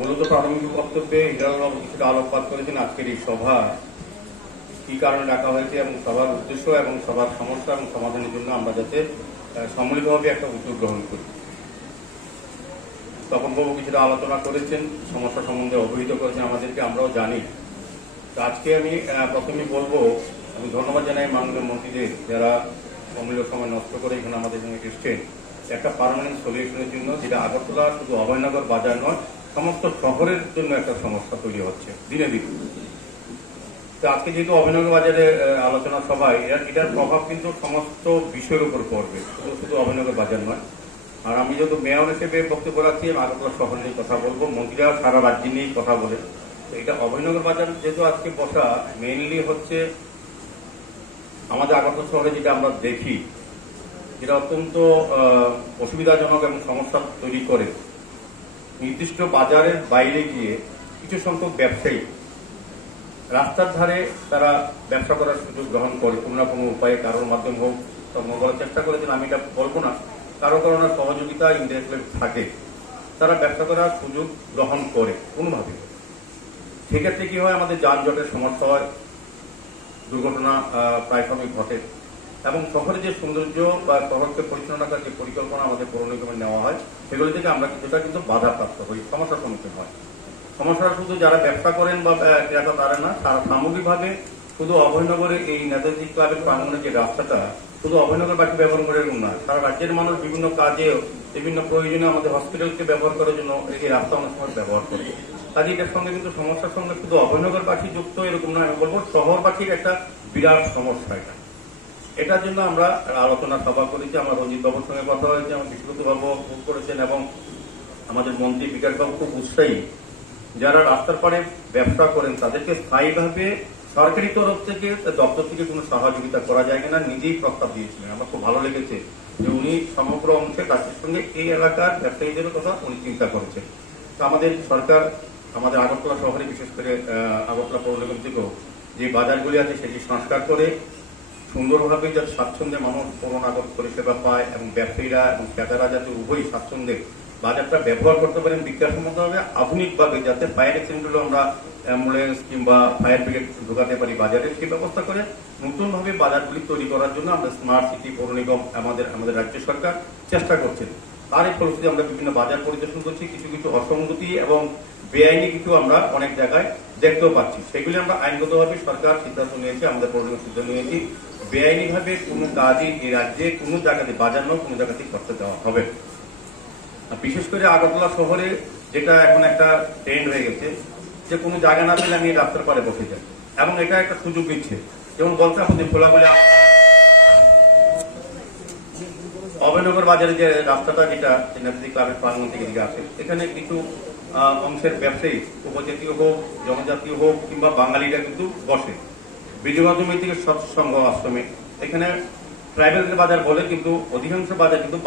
মূলত প্রাথমিক বক্তব্যে হিরালবাবু কিছুটা আলোকপাত করেছেন আজকের এই সভা কি কারণে ডাকা হয়েছে এবং সভার উদ্দেশ্য এবং সবার সমস্যা এবং সমাধানের জন্য আমরা যাতে সম্মিলিতভাবে একটা উদ্যোগ গ্রহণ করি। তপনবাবু কিছুটা আলোচনা করেছেন, সমস্যা সম্বন্ধে অবহিত করেছেন আমাদেরকে, আমরাও জানি। তো আজকে আমি প্রথমেই বলবো, আমি ধন্যবাদ জানাই মাননীয় মন্ত্রীদের যারা অমূল্য সময় নষ্ট করে এখানে আমাদের সঙ্গে এসছেন একটা পার্মানেন্ট সলিউশনের জন্য, যেটা আগরতলা শুধু অভয়নগর বাজার নয় সমস্ত শহরের জন্য একটা সমস্যা তৈরি হচ্ছে দিনে দিনে। তো আজকে যেহেতু অভয়নগর বাজারে আলোচনা সভায় এটার প্রভাব কিন্তু সমস্ত বিষয়ের উপর পড়বে, শুধু অভয়নগর বাজার নয়। আর আমি যেহেতু মেয়র হিসেবে বক্তব্য রাখছি, আগরতলা শহর নিয়ে কথা বলবো, মন্ত্রীরা সারা রাজ্য নিয়েই কথা বলে। এটা অভয়নগর বাজার যেহেতু আজকে বসা মেইনলি হচ্ছে আমাদের আগরতলা শহরে যেটা আমরা দেখি, যেটা অত্যন্ত অসুবিধাজনক এবং সমস্যা তৈরি করে, নির্দিষ্ট বাজারের বাইরে গিয়ে কিছু সংখ্যক ব্যবসায়ী রাস্তার ধারে তারা ব্যবসা করার সুযোগ গ্রহণ করে কোনো না কোনো উপায়ে, কারোর মাধ্যমে হোক। বলার চেষ্টা করেছেন, আমি এটা বলবো না, কারো কারণের সহযোগিতা ইনডাইরেক্টলি থাকে, তারা ব্যবসা করার সুযোগ গ্রহণ করে কোনোভাবে। সেক্ষেত্রে কি হয়, আমাদের যানজটের সমস্যা হয়, দুর্ঘটনা প্রায় সময় ঘটে, এবং শহরের যে সৌন্দর্য বা শহরকে পরিচ্ছন্ন রাখার যে পরিকল্পনা আমাদের পৌর নিগমে নেওয়া হয় সেগুলি থেকে আমরা কিছুটা কিন্তু বাধাপ্রাপ্ত হই, সমস্যার সম্মুখীন হয়। সমস্যাটা শুধু যারা ব্যবসা করেন বা ক্রেতা তারা না, তারা সামগ্রিকভাবে শুধু অভয়নগরে এই নেতাজি ক্লাবের প্রাঙ্গণের যে রাস্তাটা শুধু অভয়নগরবাসী ব্যবহার করে এরকম না, সারা রাজ্যের মানুষ বিভিন্ন কাজে বিভিন্ন প্রয়োজনে আমাদের হসপিটালকে ব্যবহার করার জন্য এই রাস্তা অনেক সময় ব্যবহার করে। কাজে এটার সঙ্গে কিন্তু সমস্যার সঙ্গে শুধু অভয়নগরবাসী যুক্ত এরকম না, আমি বলবো শহরবাসীর একটা বিরাট সমস্যা এটা। এটার জন্য আমরা আলোচনা সভা করেছি, আমরা রঞ্জিত বাবুর সঙ্গে কথা হয়েছে, আমার বিশ্বজিৎ বাবু খুব করেছেন এবং আমাদের মন্ত্রী বিকাশ বাবু খুব উৎসাহী। যারা রাস্তার পাড়ে ব্যবসা করেন তাদেরকে স্থায়ীভাবে সরকারি তরফ থেকে দপ্তর থেকে কোনো সহযোগিতা করা যায় কিনা নিজেই প্রস্তাব দিয়েছিলেন। আমার খুব ভালো লেগেছে যে উনি সমগ্র অংশে রাজ্যের সঙ্গে এই এলাকার ব্যবসায়ীদের কথা উনি চিন্তা করেছেন। তো আমাদের সরকার আমাদের আগরতলা শহরে বিশেষ করে আগরতলা পৌর নিগম থেকেও যে বাজারগুলি আছে সেটি সংস্কার করে সুন্দরভাবে যাতে স্বাচ্ছন্দ্যে মানুষ পৌরনাগর পরিষেবা পায় এবং ব্যবসায়ীরা এবং ক্রেতারা যাতে উভয় স্বাচ্ছন্দ্যে বাজারটা ব্যবহার করতে পারেন বিজ্ঞানসম্মতভাবে, আধুনিকভাবে, যাতে ফায়ার অ্যাক্সিডেন্ট আমরা অ্যাম্বুলেন্স কিংবা ফায়ার ব্রিগেড ঢোকাতে পারি বাজারে, সেই ব্যবস্থা করে নতুনভাবে বাজারগুলি তৈরি করার জন্য আমরা স্মার্ট সিটি পৌর নিগম আমাদের রাজ্য সরকার চেষ্টা করছেন। তার এই ফলশ্রুতি আমরা বিভিন্ন বাজার পরিদর্শন করছি, কিছু কিছু অসঙ্গতি এবং বেআইনি কিছু আমরা অনেক জায়গায় দেখতেও পাচ্ছি, সেগুলি আমরা আইনগতভাবে সরকার সিদ্ধান্ত নিয়েছে, আমাদের পৌর নিগম সিদ্ধান্ত নিয়েছি বেআইনিভাবে কোনো কাজই এই রাজ্যে কোনো জায়গাতে বাজার নয় কোনো জায়গাতেই করতে দেওয়া হবে। বিশেষ করে আগরতলা শহরে যেটা এখন একটা ট্রেন্ড হয়ে গেছে যে কোনো জায়গা না পেলে আমি রাস্তার পাড়ে বসে যাই, এবং এটা একটা সুযোগ দিচ্ছে। যেমন বলতে আমাদের খোলাখুলি অভয়নগর বাজারে যে রাস্তাটা যেটা নেতাজি ক্লাবের প্রাঙ্গণ থেকে দিকে আসে, এখানে কিছু অংশের ব্যবসায়ী উপজাতীয় হোক জনজাতীয় হোক কিংবা বাঙালিরা কিন্তু বসে বিজয়গঞ্জ থেকে সৎসঙ্গ আশ্রমে, এখানে ট্রাইবেল বাজার বলে কিন্তু অধিকাংশ বাজার কিন্তু